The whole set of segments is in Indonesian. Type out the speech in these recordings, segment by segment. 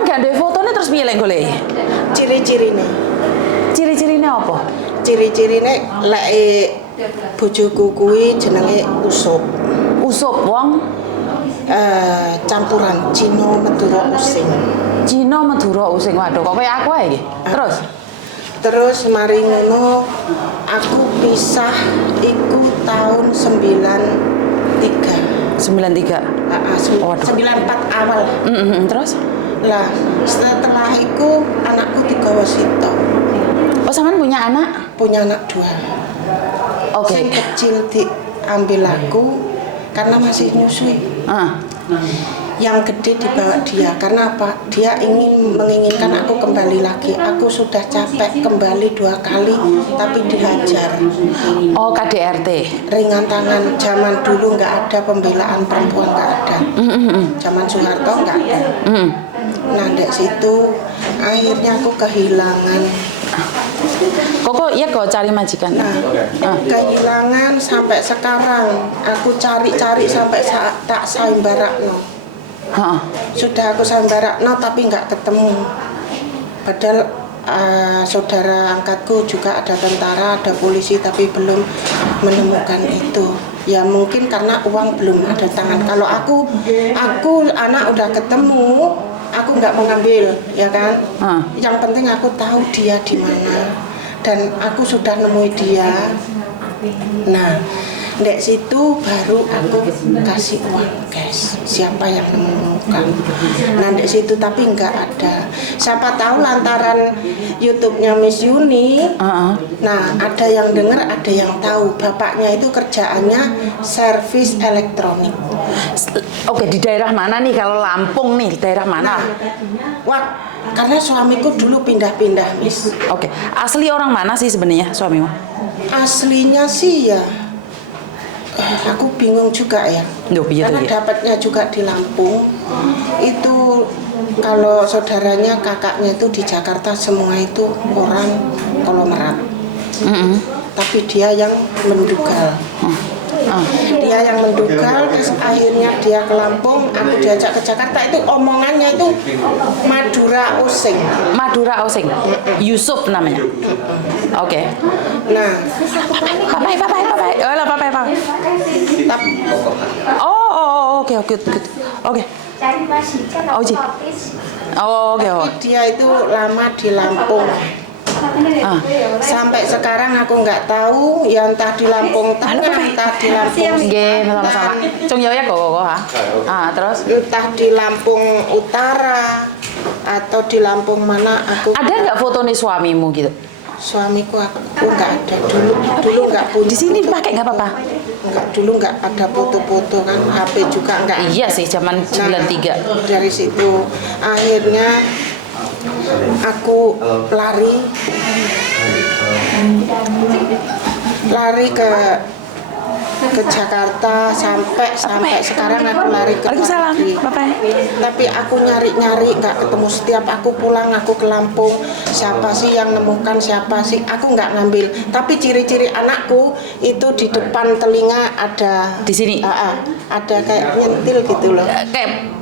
Sampeyan gak ada fotone terus piye lek golek? Ciri-cirine. Ciri-cirine apa? Ciri-cirine lek bojoku kuwi jenenge Usup. Usup wong Campuran Cina Madura Using. Cina Madura Using. Waduh, kok kaya aku ae iki. Terus mari ngono aku pisah iku tahun 93. 93. 94 awal. Terus? Lah, setelah itu anakku digawa sitok. Oh, sampean punya anak? Punya anak 2. Oke. Yang kecil diambil aku karena masih nyusui. Yang gede dibawa dia karena apa? Dia menginginkan aku kembali lagi. Aku sudah capek kembali 2 kali tapi dihajar. Oh, KDRT. Ringan tangan. Zaman dulu nggak ada pembelaan perempuan, nggak ada. Zaman Soeharto nggak ada. Nah, dari situ akhirnya aku kehilangan. Kok iya kok cari majikan? Kehilangan sampai sekarang. Aku cari-cari sampai tak sayembarakno. Sudah aku sayembarakno tapi nggak ketemu. Padahal saudara angkatku juga ada tentara, ada polisi tapi belum menemukan itu. Ya mungkin karena uang belum ada tangan. Kalau aku anak udah ketemu, aku nggak mau ngambil, ya kan? Yang penting aku tahu dia di mana dan aku sudah nemui dia. Nah, dari situ baru aku kasih uang cash. Siapa yang menemukan? Nah, dari situ tapi nggak ada. Siapa tahu lantaran YouTube-nya Miss Yuni. Nah, ada yang dengar, ada yang tahu. Bapaknya itu kerjaannya servis elektronik. Oke, di daerah mana nih? Kalau Lampung nih, daerah mana? Karena suamiku dulu pindah-pindah, Miss. Oke, asli orang mana sih sebenarnya suamimu? Aslinya sih ya, aku bingung juga ya. Karena dapatnya juga di Lampung. Itu kalau saudaranya, kakaknya itu di Jakarta semua itu orang konglomerat. Tapi dia yang mendugal. Dia yang mendugal, terus akhirnya dia ke Lampung, aku diajak ke Jakarta. Itu omongannya itu Madura Using. Madura Using. Yusuf namanya. Oke. Nah, papai. Oke. Dia itu lama di Lampung. Sampai sekarang aku nggak tahu, ya entah di Lampung Tengah, entah di Lampung sama-sama. Terus entah di Lampung Utara atau di Lampung mana aku. Ada nggak foto nih suamimu gitu? Suamiku aku nggak ada dulu nggak punya. Di sini pakai nggak apa-apa? Nggak, dulu nggak ada foto-foto kan, HP juga nggak. Iya sih, zaman 93. Dari situ akhirnya aku lari ke Jakarta sampai sekarang aku lari ke Bapak. Tapi aku nyari nggak ketemu. Setiap aku pulang aku ke Lampung, siapa sih yang nemukan, siapa sih, aku nggak ngambil. Tapi ciri-ciri anakku itu di depan telinga ada di sini. Ada kayak nyentil gitu loh. Kayak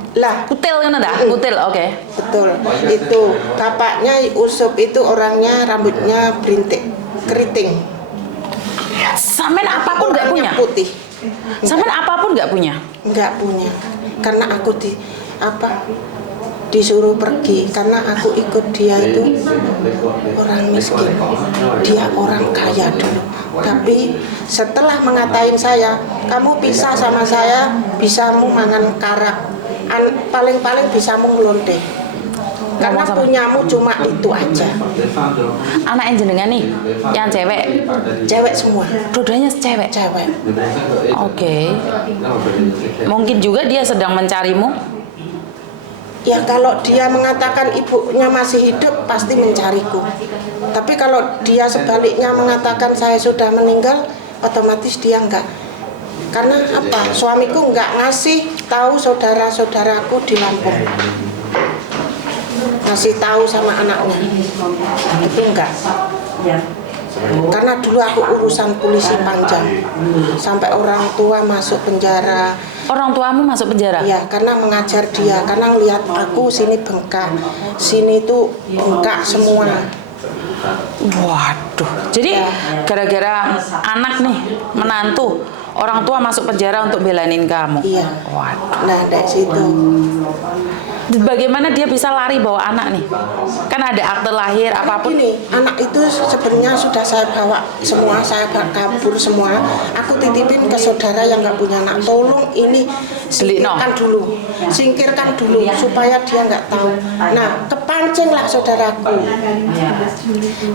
kutil kan ada? Kutil, oke. Betul. Itu bapaknya Usup itu orangnya rambutnya berintik, keriting. Sampean apapun nggak punya? Putih. Sampean apapun nggak punya? Nggak punya. Karena aku disuruh pergi karena aku ikut dia itu orang miskin. Dia orang kaya dulu. Tapi setelah mengatain saya, kamu pisah sama saya, bisamu mangan karak. Paling-paling bisamu ngelonte. Karena punyamu cuma itu aja. Anak yang jenengan nih, yang cewek? Cewek semua. Dua-duanya cewek? Cewek. Oke. Mungkin juga dia sedang mencarimu? Ya kalau dia mengatakan ibunya masih hidup, pasti mencariku. Tapi kalau dia sebaliknya mengatakan saya sudah meninggal, otomatis dia enggak. Karena apa? Suamiku enggak ngasih tahu saudara-saudaraku di Lampung. Ngasih tahu sama anaknya. Itu enggak. Karena dulu aku urusan polisi panjang. Sampai orang tua masuk penjara, Orang tuamu masuk penjara? Iya, karena mengajar dia, karena ngelihat aku sini bengkak, sini tuh bengkak semua. Waduh. Jadi gara-gara anak nih, menantu, orang tua masuk penjara untuk belain kamu. Iya. Waduh. Nah, dari situ. Bagaimana dia bisa lari bawa anak nih? Kan ada akte lahir apapun. Gini, anak itu sebenarnya sudah saya bawa semua, saya kabur semua. Aku titipin ke saudara yang nggak punya anak. Tolong ini singkirkan dulu supaya dia nggak tahu. Nah, kepancinglah saudaraku.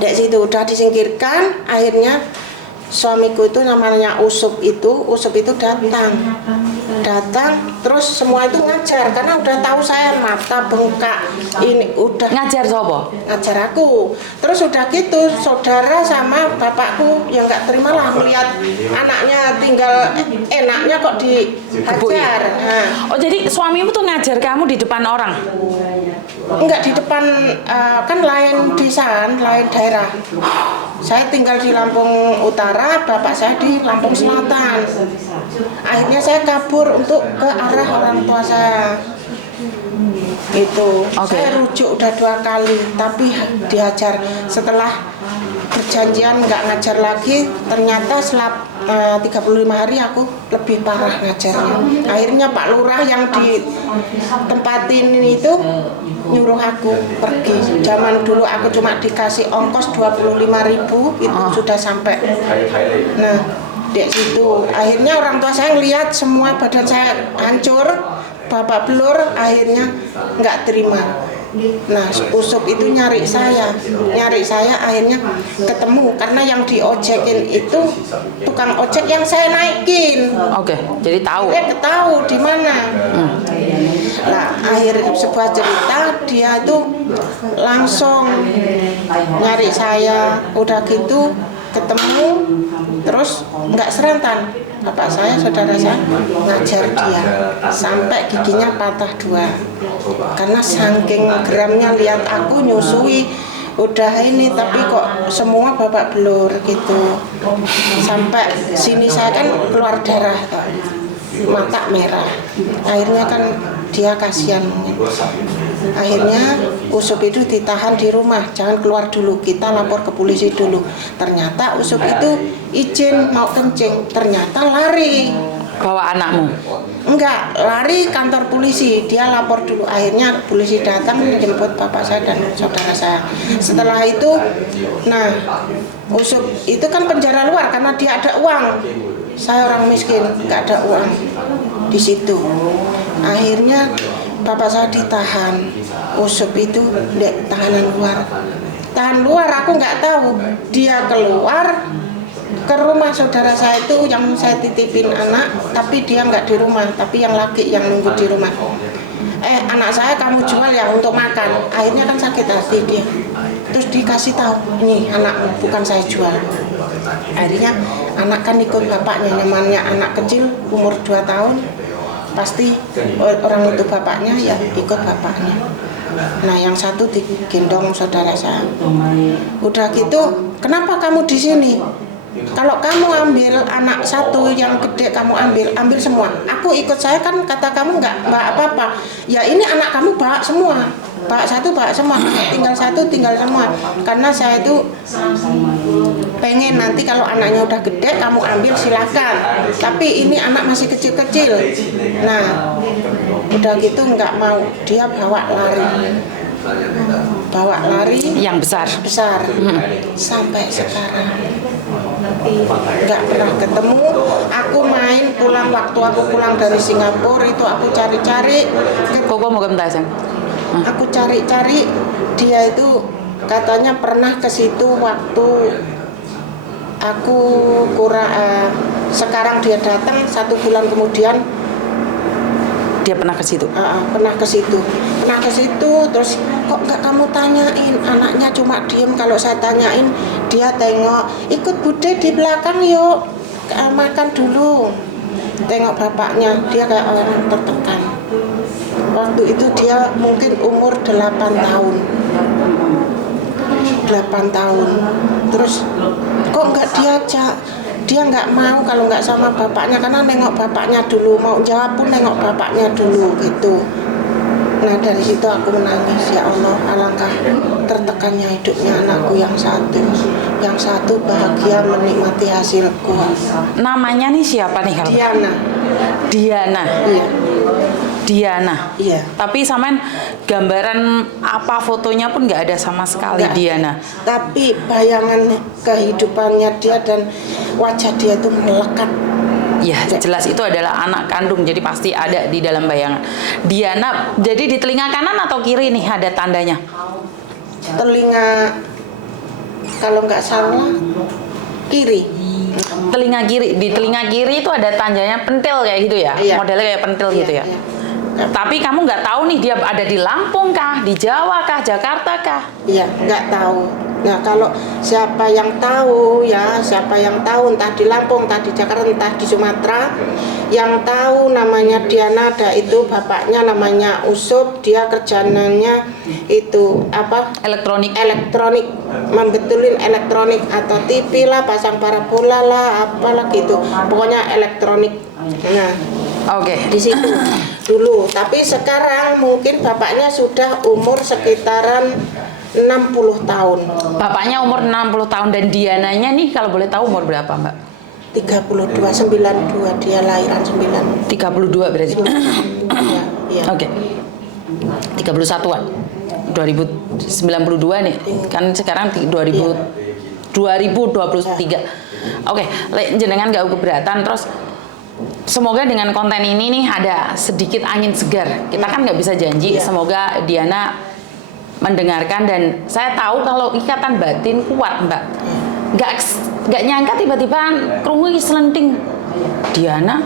Dari situ udah disingkirkan, akhirnya suamiku itu namanya Usup itu datang terus semua itu ngajar karena udah tahu saya mata bengkak ini udah Ngajar sopo? ngajar aku. Terus udah gitu saudara sama bapakku yang nggak terima lah melihat anaknya tinggal enaknya kok dihajar. Nah. Oh, jadi suamimu tuh ngajar kamu di depan orang? Enggak, di depan kan lain desa, lain daerah. Saya tinggal di Lampung Utara, bapak saya di Lampung Selatan. Akhirnya saya kabur untuk ke arah orang tua saya. Itu. Saya rujuk udah 2 kali, tapi dihajar. Setelah perjanjian nggak ngajar lagi, ternyata setelah 35 hari aku lebih parah ngajarnya. Akhirnya Pak Lurah yang di tempatin itu nyuruh aku pergi. Zaman dulu aku cuma dikasih ongkos 25.000 itu sudah sampai. Nah, di situ akhirnya orang tua saya ngelihat semua badan saya hancur, bapak belur, akhirnya nggak terima. Nah, Usup itu nyari saya akhirnya ketemu karena yang diojekin itu tukang ojek yang saya naikin. Oke, jadi tahu. Saya tahu di mana. Nah, akhir sebuah cerita dia itu langsung nyari saya, udah gitu ketemu terus nggak serentan. Bapak saya, saudara saya ngajar dia sampai giginya patah 2 karena saking geramnya lihat aku nyusui udah ini tapi kok semua bapak belur gitu sampai sini saya kan keluar darah mata merah. Akhirnya kan dia kasihan. Akhirnya Usup itu ditahan di rumah, jangan keluar dulu, kita lapor ke polisi dulu. Ternyata Usup itu izin mau kencing, ternyata lari. Bawa anakmu? Enggak, lari kantor polisi, dia lapor dulu. Akhirnya polisi datang menjemput bapak saya dan saudara saya. Setelah itu, nah Usup itu kan penjara luar karena dia ada uang. Saya orang miskin, nggak ada uang di situ. Akhirnya bapak saya ditahan. Usup itu di tahanan luar. Tahan luar aku nggak tahu. Dia keluar ke rumah saudara saya itu yang saya titipin anak, tapi dia nggak di rumah, tapi yang laki yang nunggu di rumah. Anak saya kamu jual ya untuk makan. Akhirnya kan sakit hati dia. Terus dikasih tahu, ini anak bukan saya jual. Akhirnya anak kan ikut bapaknya, namanya anak kecil umur 2 tahun. Pasti orang itu bapaknya ya ikut bapaknya. Nah, yang satu digendong saudara saya. Udah gitu, kenapa kamu di sini? Kalau kamu ambil anak satu yang gede kamu ambil semua. Aku ikut saya kan kata kamu nggak apa-apa. Ya ini anak kamu bawa semua. Bawa semua. Tinggal satu tinggal semua. Karena saya itu pengen nanti kalau anaknya udah gede kamu ambil silakan. Tapi ini anak masih kecil-kecil. Nah, udah gitu nggak mau, dia bawa lari yang besar sampai sekarang nggak pernah ketemu. Aku main pulang waktu aku pulang dari Singapura itu aku cari-cari. Aku cari-cari dia itu katanya pernah ke situ waktu aku sekarang dia datang 1 bulan kemudian. Dia pernah ke situ? Pernah ke situ, terus kok nggak kamu tanyain, anaknya cuma diem. Kalau saya tanyain dia tengok, ikut bude di belakang yuk, makan dulu. Tengok bapaknya, dia kayak orang tertekan. Waktu itu dia mungkin umur 8 tahun. Terus kok nggak diajak, dia nggak mau kalau nggak sama bapaknya, karena nengok bapaknya dulu, mau jawab pun nengok bapaknya dulu gitu. Nah dari situ aku menangis, ya Allah, alangkah tertekannya hidupnya anakku yang satu bahagia menikmati hasilku. Namanya nih siapa nih kalau? Diana. Diana. Iya. Diana. Iya. Tapi sampean gambaran apa fotonya pun nggak ada sama sekali. Nggak. Diana. Tapi bayangan kehidupannya dia dan wajah dia itu melekat. Ya jelas itu adalah anak kandung, jadi pasti ada di dalam bayangan. Diana, jadi di telinga kanan atau kiri nih ada tandanya? Telinga, kalau nggak salah kiri. Telinga kiri, di telinga kiri itu ada tandanya pentil kayak gitu ya? Iya. Modelnya kayak pentil Iya, gitu ya? iya. Tapi kamu nggak tahu nih dia ada di Lampung kah, di Jawa kah, Jakarta kah? Iya, nggak tahu. Nah kalau siapa yang tahu ya, siapa yang tahu entah di Lampung, entah di Jakarta, entah di Sumatera, yang tahu namanya Diana, ada itu bapaknya namanya Usup, dia kerjaannya itu apa? Elektronik. Elektronik, membetulin elektronik atau TV lah, pasang parabola lah, apalah gitu. Pokoknya elektronik. Nah, Oke. di situ dulu. Tapi sekarang mungkin bapaknya sudah umur sekitaran 60 tahun. Bapaknya umur 60 tahun dan Diananya nih kalau boleh tahu umur berapa, Mbak? 32, 92, dia lahiran 9. 32 berarti. Iya, iya. Oke. 31-an. 2092 nih. Kan sekarang 2023. Oke, jenengan gak keberatan terus semoga dengan konten ini nih ada sedikit angin segar. Kita kan nggak bisa janji. Semoga Diana mendengarkan dan saya tahu kalau ikatan batin kuat, Mbak. Nggak nyangka tiba-tiba krungu selenting. Diana,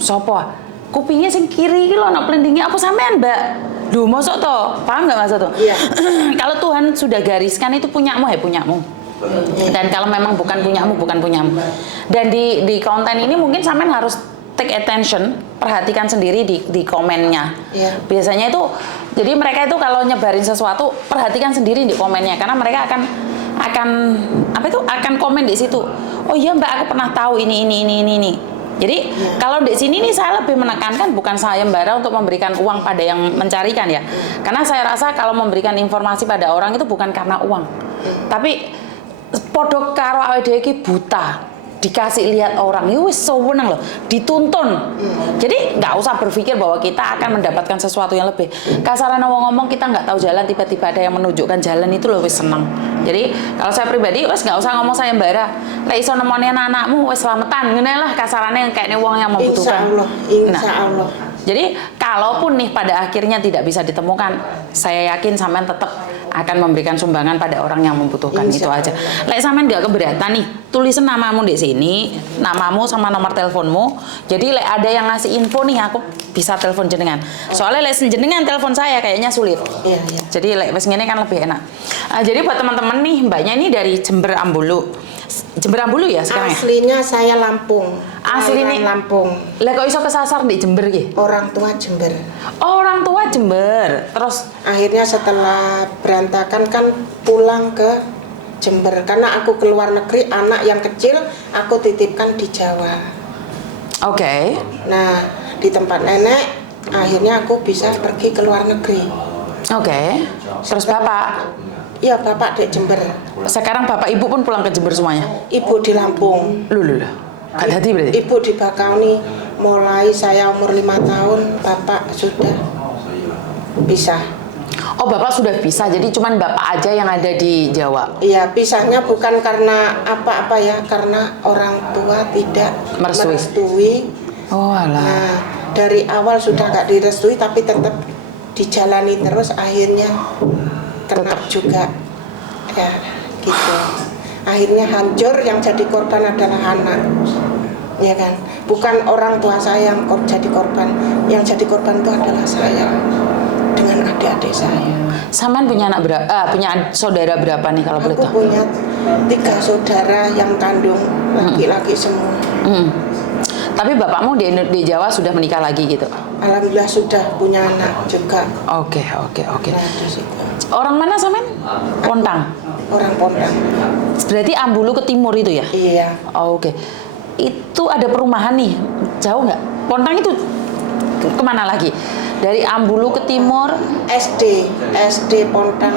sopo? Kupingnya sing kiri iki lho ana plendinge apa sampean, Mbak? Duh, mosok to? Paham nggak maksud tuh? Iya. Kalau Tuhan sudah gariskan itu punyamu ya punyamu. Dan kalau memang bukan punyamu, bukan punyamu. Dan di konten ini mungkin sampean harus take attention, perhatikan sendiri di komennya. Iya. Biasanya itu, jadi mereka itu kalau nyebarin sesuatu, perhatikan sendiri di komennya, karena mereka akan komen di situ. Oh iya Mbak, aku pernah tahu ini. Jadi kalau di sini nih saya lebih menekankan bukan saya Mbak untuk memberikan uang pada yang mencarikan ya. Karena saya rasa kalau memberikan informasi pada orang itu bukan karena uang. Tapi podok karo awake dhewe iki buta. Dikasih lihat orang, ya wis sewenang loh, dituntun. Jadi nggak usah berpikir bahwa kita akan mendapatkan sesuatu yang lebih. Kasaran ngomong kita nggak tahu jalan, tiba-tiba ada yang menunjukkan jalan itu loh wis seneng. Jadi kalau saya pribadi wis nggak usah ngomong saya mbara. Lek iso nemoni anakmu wis slametan, ngene lah kasarannya kayaknya wong yang membutuhkan. Insya Allah. Jadi kalaupun nih pada akhirnya tidak bisa ditemukan, saya yakin sampean tetap akan memberikan sumbangan pada orang yang membutuhkan. Itu aja. Lek sampean nggak keberatan nih, tulisin namamu di sini, namamu sama nomor teleponmu. Jadi lek ada yang ngasih info nih, aku bisa telepon jenengan. Soalnya lek jenengan telepon saya kayaknya sulit. Iya. Jadi lek wis ngene kan lebih enak. Jadi buat teman-teman nih, mbaknya ini dari Jember Ambulu. Jember Ambulu ya sekarang Aslinya saya Lampung. Aslinya Lampung. Lah kok iso kesasar di Jember ki? Orang tua Jember. Oh, orang tua Jember. Terus Akhirnya setelah berantakan kan pulang ke Jember karena aku keluar negeri, anak yang kecil aku titipkan di Jawa. Oke. Nah, di tempat nenek akhirnya aku bisa pergi ke luar negeri. Oke. Terus Bapak? Iya, Bapak di Jember. Sekarang Bapak Ibu pun pulang ke Jember semuanya? Ibu di Lampung. Loh. Gak hati berarti? Ibu di Bakauni. Mulai saya umur 5 tahun, Bapak sudah bisa. Oh, Bapak sudah bisa. Jadi cuman Bapak aja yang ada di Jawa? Iya, pisahnya bukan karena apa-apa ya, karena orang tua tidak merestui. Oh, alah. Nah, dari awal sudah gak direstui tapi tetap dijalani terus, akhirnya kena juga ya gitu. Akhirnya hancur, yang jadi korban adalah anak, ya kan, bukan orang tua saya yang jadi korban. Yang jadi korban itu adalah saya dengan adik-adik saya. Saman punya anak berapa? Punya saudara berapa nih kalau boleh tahu? Aku punya 3 saudara yang kandung, laki-laki semua. Tapi bapakmu di Jawa sudah menikah lagi gitu? Alhamdulillah sudah punya anak juga. Oke. Nah, di situ. Orang mana Samen? Pontang? Orang Pontang. Berarti Ambulu ke timur itu ya? Iya. Oke. Itu ada perumahan nih, jauh nggak? Pontang itu kemana lagi? Dari Ambulu ke timur? SD Pontang.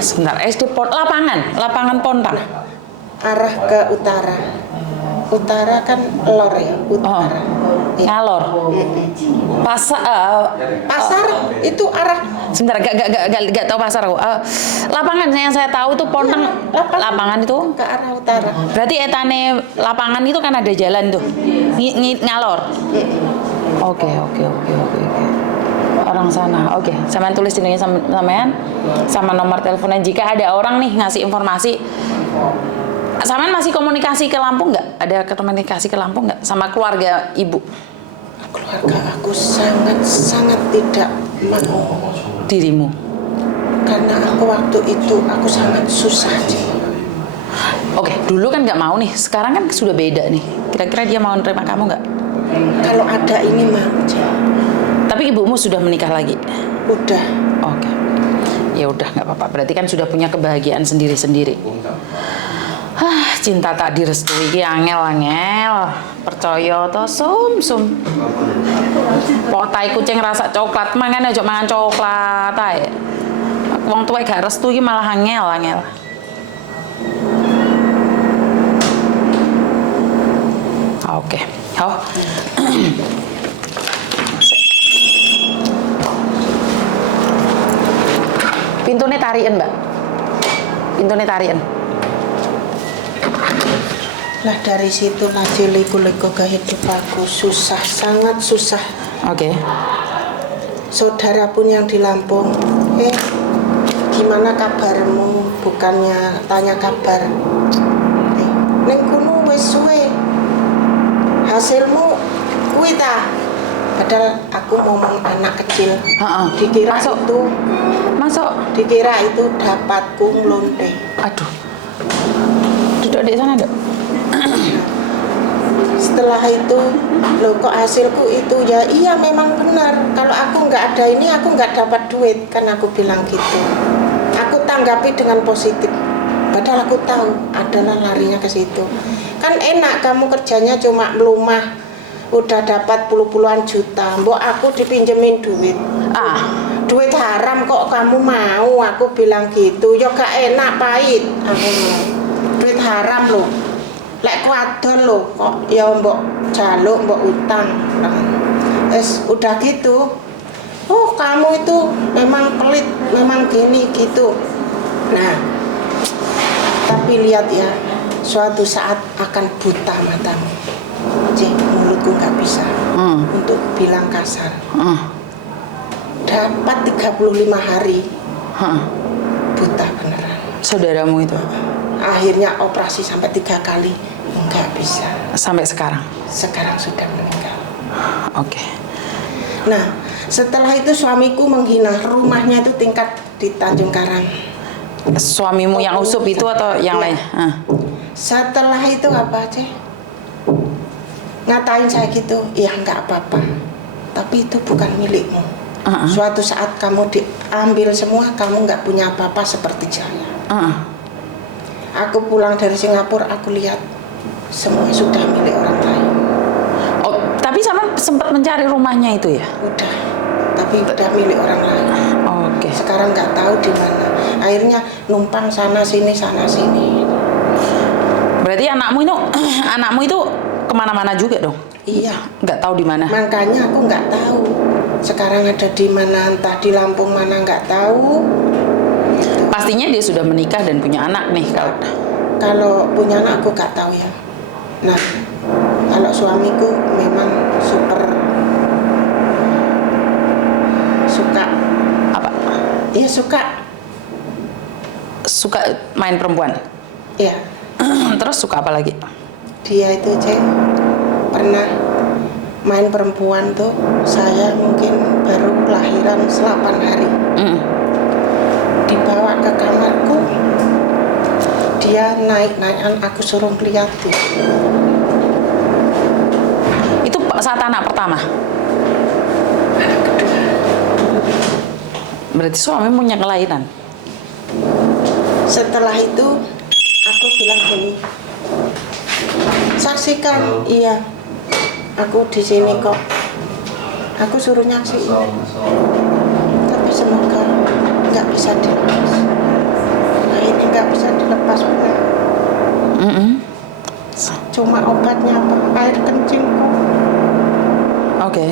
Sebentar, lapangan Pontang. Arah ke utara. Utara kan lor ya, utara. Iya. Ngalor. Pasar itu arah. Sebentar, gak tahu pasar aku. Lapangan yang saya tahu itu Pontang, lapangan itu Ke arah utara. berarti etane lapangan itu kan ada jalan tuh, ngalor. Oke. Orang sana. Oke, sampean tulis ini sampean sama nomor teleponnya jika ada orang nih ngasih informasi. Sampean masih komunikasi ke Lampung nggak? Ada komunikasi ke Lampung nggak sama keluarga ibu? Keluarga aku sangat tidak mau. Dirimu? Karena aku waktu itu aku sangat susah sih. Oke, dulu kan nggak mau nih. Sekarang kan sudah beda nih. Kira-kira dia mau nerima kamu nggak? Kalau ada ini mau Ci. Tapi ibumu sudah menikah lagi? Udah. Oke. Ya udah nggak apa-apa. Berarti kan sudah punya kebahagiaan sendiri-sendiri. Cinta tak direstui ki angel. Percaya to sum. Potai kucing rasa coklat mangan aja mangan coklat ae. Wong tuwek gak restu ki malah angel. Oke. Oh. Pintune tarian, Mbak. Pintune tarian. Lah dari situ lagi liku-liku kehidupanku susah, sangat susah. Oke. Saudara pun yang di Lampung, gimana kabarmu? Bukannya tanya kabar. Ning kono wis suwe. Hasilmu kuwi ta? Padahal aku ngomong anak kecil. Dikira Masuk. Dikira itu dapatku nglonte. Aduh. Duduk di sana, Dok. Setelah itu, loh kok hasilku itu ya iya memang benar. Kalau aku nggak ada ini aku nggak dapat duit, kan aku bilang gitu. Aku tanggapi dengan positif. Padahal aku tahu adalah larinya ke situ. Kan enak kamu kerjanya cuma melumah, udah dapat puluhan juta. Mbok aku dipinjemin duit. Duit haram kok kamu mau? Aku bilang gitu. Ya gak enak, pahit. Aku duit haram loh. Lek kuadon lho kok ya mbok jaluk mbok utang. Udah gitu. Oh, kamu itu memang pelit, memang gini gitu. Nah, tapi lihat ya, suatu saat akan buta matamu. Cik, mulutku nggak bisa untuk bilang kasar. Dapat 35 hari buta beneran. Saudaramu itu? Akhirnya operasi sampai 3 kali, nggak bisa. Sampai sekarang? Sekarang sudah meninggal. Oke. Nah, setelah itu suamiku menghina, rumahnya itu tingkat di Tanjung Karang. Suamimu yang usup itu atau yang lain? Setelah itu apa aja? Ngatain saya gitu, ya nggak apa-apa. Tapi itu bukan milikmu. Suatu saat kamu diambil semua, kamu nggak punya apa-apa seperti saya. Aku pulang dari Singapura, aku lihat semua sudah milik orang lain. Oh, tapi sama sempat mencari rumahnya itu ya? Udah, tapi udah milik orang lain. Oke. Sekarang nggak tahu di mana. Akhirnya numpang sana sini. Berarti anakmu itu kemana-mana juga dong? Iya. Nggak tahu di mana? Makanya aku nggak tahu. Sekarang ada di mana, entah di Lampung mana nggak tahu. Pastinya dia sudah menikah dan punya anak nih Kalau punya anak aku nggak tahu ya. Nah, kalau suamiku memang super suka apa? Iya suka main perempuan. Iya. Terus suka apa lagi? Dia itu pernah main perempuan tuh. Saya mungkin baru kelahiran 8 hari. Dibawa ke kamarku, dia naik-naikan, aku suruh liatin. saat anak pertama? Anak kedua. Berarti suami punya kelainan. Setelah itu aku bilang gini, saksikan, iya, aku di sini kok. Aku suruh nyaksiin, tapi semoga nggak bisa dilepas. Nah ini nggak bisa dilepas benar. Cuma obatnya apa? Air kencing kok. Oke.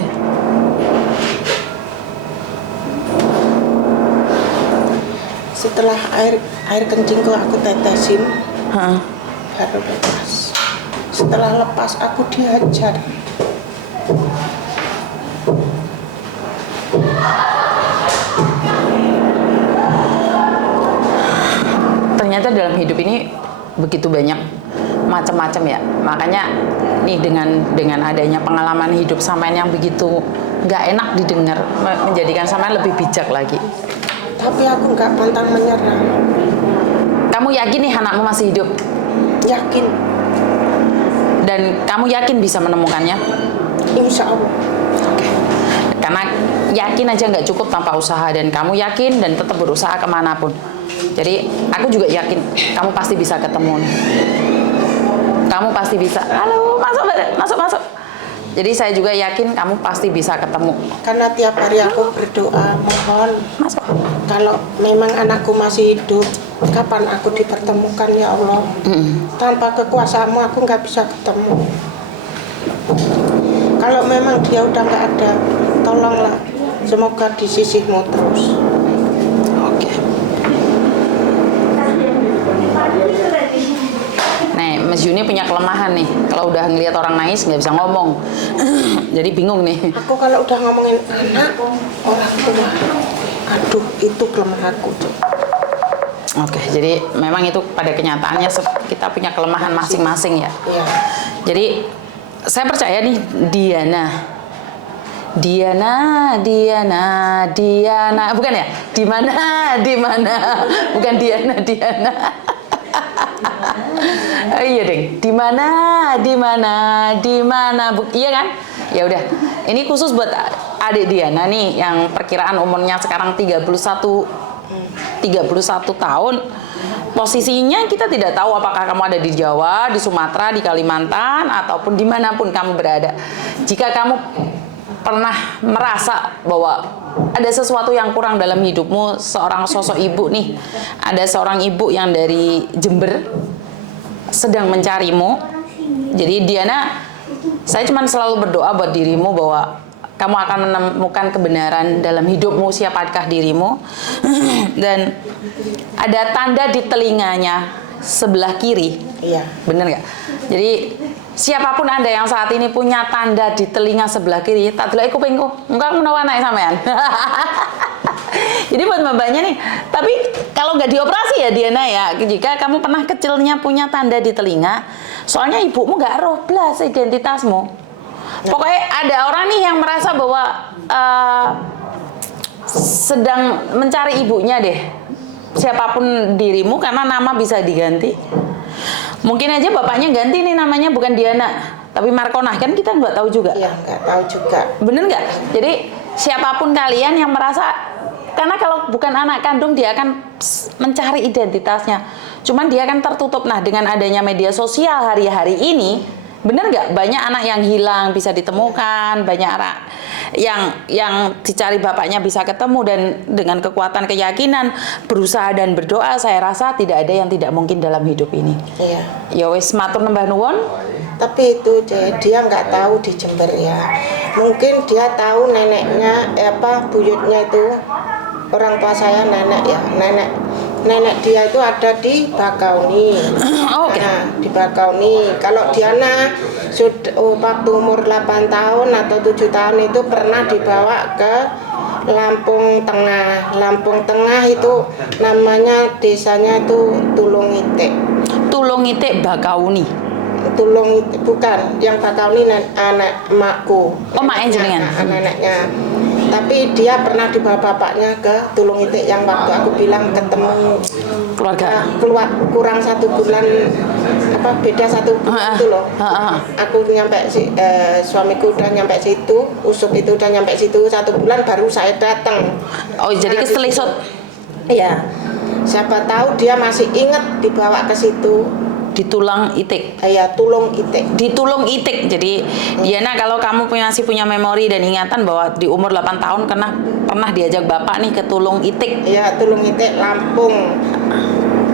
Setelah air kencingku aku tetesin, baru lepas. Setelah lepas aku dihajar. Ternyata dalam hidup ini begitu banyak macam-macam ya. Makanya nih dengan adanya pengalaman hidup sampean yang begitu nggak enak didengar, menjadikan sampean lebih bijak lagi. Tapi aku nggak pantang menyerah. Kamu yakin nih anakmu masih hidup? Yakin, Dan kamu yakin bisa menemukannya? insya Allah. Oke. Karena yakin aja nggak cukup tanpa usaha, dan kamu yakin dan tetap berusaha kemanapun. Jadi aku juga yakin kamu pasti bisa ketemu nih. Kamu pasti bisa. Halo, masuk. Jadi saya juga yakin kamu pasti bisa ketemu. Karena tiap hari aku berdoa, mohon Masuk. kalau memang anakku masih hidup, kapan aku dipertemukan ya Allah. Tanpa kekuasaanmu aku nggak bisa ketemu. Kalau memang dia udah nggak ada, tolonglah, semoga di sisimu terus. Oke. Nih, Mas Yuni punya kelemahan nih. Kalau udah ngelihat orang nangis nggak bisa ngomong. Jadi bingung nih. Aku kalau udah ngomongin anak, orang tua, aduh itu kelemahanku. Oke, jadi memang itu pada kenyataannya kita punya kelemahan masing-masing ya. Iya. Jadi saya percaya nih Diana, bukan ya? Di mana? Bukan Diana. Iya deng. Di mana? Iya kan? Ya udah. Ini khusus buat adik Diana nih yang perkiraan umurnya sekarang 31 tahun. Posisinya kita tidak tahu apakah kamu ada di Jawa, di Sumatera, di Kalimantan, ataupun dimanapun kamu berada. Jika kamu pernah merasa bahwa ada sesuatu yang kurang dalam hidupmu, seorang sosok ibu nih, ada seorang ibu yang dari Jember sedang mencarimu. Jadi Diana, saya cuma selalu berdoa buat dirimu bahwa kamu akan menemukan kebenaran dalam hidupmu, siapakah dirimu. Dan ada tanda di telinganya sebelah kiri. Iya. Bener nggak? Jadi siapapun Anda yang saat ini punya tanda di telinga sebelah kiri, tak delok kupingku, engkau menawa naik sampean. Jadi buat mbaknya nih, tapi kalau nggak dioperasi ya Diana ya, jika kamu pernah kecilnya punya tanda di telinga, soalnya ibumu nggak roh blas identitasmu. Pokoknya ada orang nih yang merasa bahwa sedang mencari ibunya deh. Siapapun dirimu, karena nama bisa diganti. Mungkin aja bapaknya ganti nih namanya bukan Diana, tapi Markonah, kan kita nggak tahu juga. Iya, nggak tahu juga. Bener nggak? Jadi siapapun kalian yang merasa, karena kalau bukan anak kandung dia akan mencari identitasnya. Cuman dia akan tertutup. Nah, dengan adanya media sosial hari-hari ini, bener nggak? Banyak anak yang hilang bisa ditemukan, banyak anak yang dicari bapaknya bisa ketemu, dan dengan kekuatan keyakinan, berusaha dan berdoa, saya rasa tidak ada yang tidak mungkin dalam hidup ini. Iya. Ya wis, matur nembah nuwun. Tapi itu dia nggak tahu di Jember ya. Mungkin dia tahu neneknya, buyutnya itu orang tua saya nenek ya, nenek dia itu ada di Bakauni. Oh, okay. Nah, di Bakauni. Kalau Diana sudah waktu umur 8 tahun atau 7 tahun itu pernah dibawa ke Lampung Tengah. Lampung Tengah itu namanya desanya itu Tulungitik. Tulungitik Bakauni. Bukan, yang Bakauni anak emakku. Oh, mak jenengan. Neneknya. Tapi dia pernah dibawa bapaknya ke Tulung Itik yang waktu aku bilang ketemu keluarga. keluar kurang 1 bulan, beda 1 bulan itu loh. Aku nyampe suamiku udah nyampe situ, Usuk itu udah nyampe situ 1 bulan baru saya datang. Oh, jadi keselisut. Iya. Siapa tahu dia masih ingat dibawa ke situ. Di Tulang Itik. Iya, Tulung Itik. Di Tulung Itik. Jadi Diana, kalau kamu masih punya memori dan ingatan bahwa di umur 8 tahun pernah diajak bapak nih ke Tulung Itik. Iya, Tulung Itik,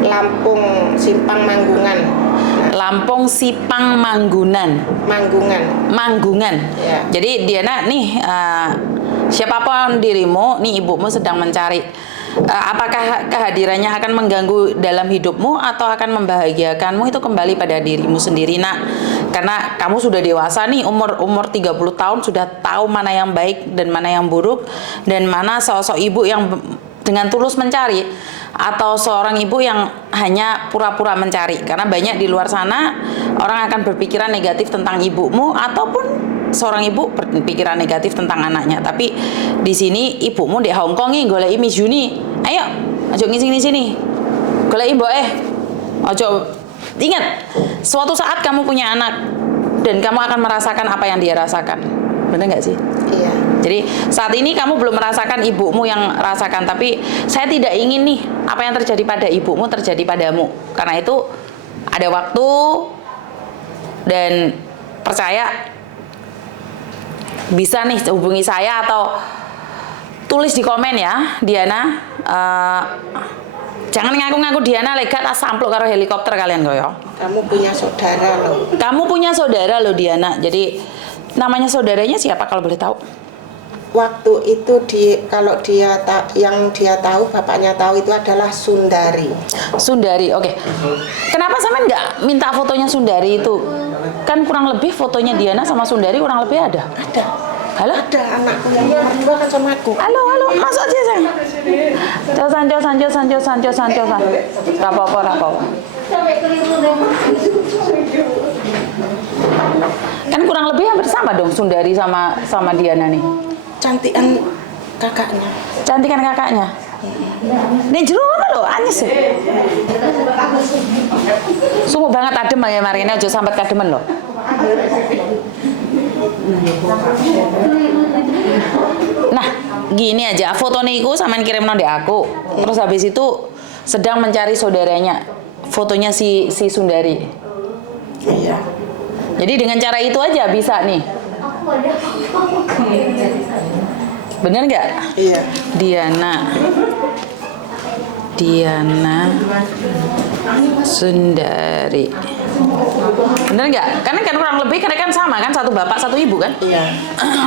Lampung Simpang Manggungan. Lampung Sipang Manggunan. Manggungan. Ya. Jadi Diana nih, siapapun dirimu, nih ibumu sedang mencari. Apakah kehadirannya akan mengganggu dalam hidupmu atau akan membahagiakanmu, itu kembali pada dirimu sendiri, nak. Karena kamu sudah dewasa nih, umur 30 tahun, sudah tahu mana yang baik dan mana yang buruk, dan mana sosok ibu yang dengan tulus mencari atau seorang ibu yang hanya pura-pura mencari. Karena banyak di luar sana orang akan berpikiran negatif tentang ibumu, ataupun seorang ibu berpikiran negatif tentang anaknya. Tapi di sini ibumu di Hong Kong nih goleki Miss Juni. Ayo, aja ngisi-ngisi. Goleki mboke. Aja, ingat, suatu saat kamu punya anak dan kamu akan merasakan apa yang dia rasakan. Bener nggak sih? Iya. Jadi saat ini kamu belum merasakan ibumu yang rasakan, tapi saya tidak ingin nih apa yang terjadi pada ibumu terjadi padamu. Karena itu ada waktu, dan percaya bisa nih hubungi saya atau tulis di komen ya, Diana. Jangan ngaku-ngaku Diana lega tas sampluk karo helikopter kalian koyo. Kamu punya saudara loh. Kamu punya saudara loh, Diana. Jadi namanya saudaranya siapa kalau boleh tahu? Waktu itu yang dia tahu, bapaknya tahu itu adalah Sundari. Sundari, oke. Kenapa sampean nggak minta fotonya Sundari itu? Kan kurang lebih fotonya Diana sama Sundari kurang lebih ada. Ada. Halo? Ada anakku yang berdua kan sama aku. Halo, masuk aja sayang. Josan. Rapopo. Kan kurang lebih hampir sama dong Sundari sama Diana nih. Cantikan kakaknya. Cantikan kakaknya. Nih jero lho, anyes ya. Sungguh banget adem ya mari ini aja sampai kademen loh. Nah, gini aja, foto niku sampean kirim nang aku. Terus habis itu sedang mencari saudaranya. Fotonya si Sundari. Iya. Jadi dengan cara itu aja bisa nih. Bener nggak? Iya. Diana Sundari. Bener nggak? Karena kan kurang lebih kan sama kan, satu bapak satu ibu kan? Iya.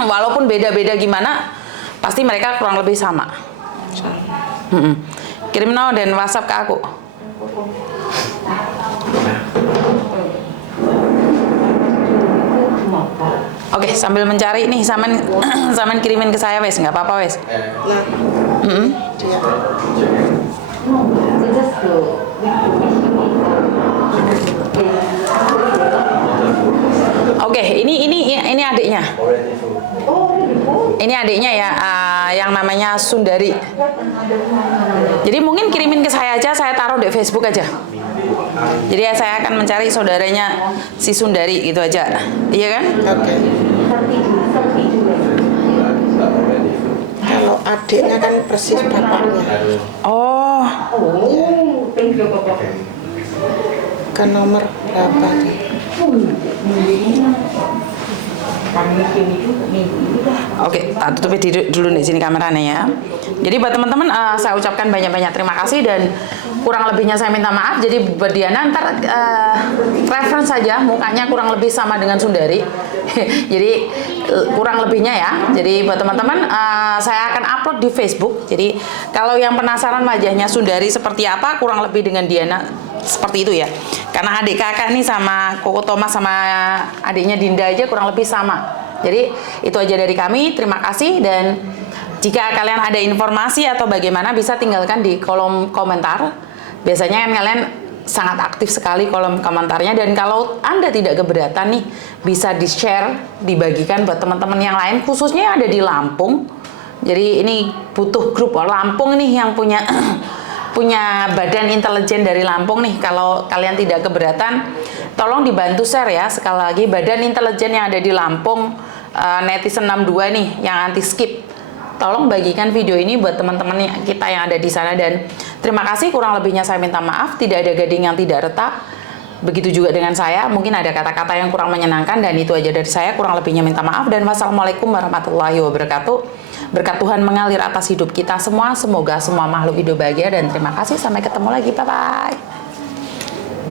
Walaupun beda-beda gimana, pasti mereka kurang lebih sama. Kirim no dan WhatsApp ke aku. Oke, sambil mencari nih, sampean kirimin ke saya wes, nggak apa-apa wes. Nah. Dia. Oke, ini adiknya. Ini adiknya ya, yang namanya Sundari. Jadi mungkin kirimin ke saya aja, saya taruh di Facebook aja. Jadi saya akan mencari saudaranya si Sundari gitu aja. Iya kan? Oke. Kalau adiknya kan persis bapaknya. Oh. Ke nomor berapa? Oke, tak tutupi dulu di sini kameranya ya. Jadi buat teman-teman, saya ucapkan banyak-banyak terima kasih dan kurang lebihnya saya minta maaf. Jadi buat Diana ntar reference saja, mukanya kurang lebih sama dengan Sundari. Jadi kurang lebihnya ya. Jadi buat teman-teman, saya akan upload di Facebook. Jadi kalau yang penasaran wajahnya Sundari seperti apa, kurang lebih dengan Diana seperti itu ya. Karena adik kakak nih sama Koko Thomas sama adiknya Dinda aja kurang lebih sama. Jadi itu aja dari kami. Terima kasih, dan jika kalian ada informasi atau bagaimana bisa tinggalkan di kolom komentar. Biasanya kan kalian sangat aktif sekali kolom komentarnya, dan kalau Anda tidak keberatan nih bisa di-share, dibagikan buat teman-teman yang lain khususnya yang ada di Lampung Jadi ini butuh grup Lampung nih yang punya punya badan intelijen dari Lampung nih. Kalau kalian tidak keberatan, tolong dibantu share ya. Sekali lagi, badan intelijen yang ada di Lampung, netizen 62 nih yang anti skip. Tolong bagikan video ini buat teman-teman kita yang ada di sana, dan terima kasih. Kurang lebihnya saya minta maaf, tidak ada gading yang tidak retak. Begitu juga dengan saya, mungkin ada kata-kata yang kurang menyenangkan, dan itu aja dari saya. Kurang lebihnya minta maaf, dan wassalamualaikum warahmatullahi wabarakatuh. Berkat Tuhan mengalir atas hidup kita semua. Semoga semua makhluk hidup bahagia, dan terima kasih. Sampai ketemu lagi. Bye-bye.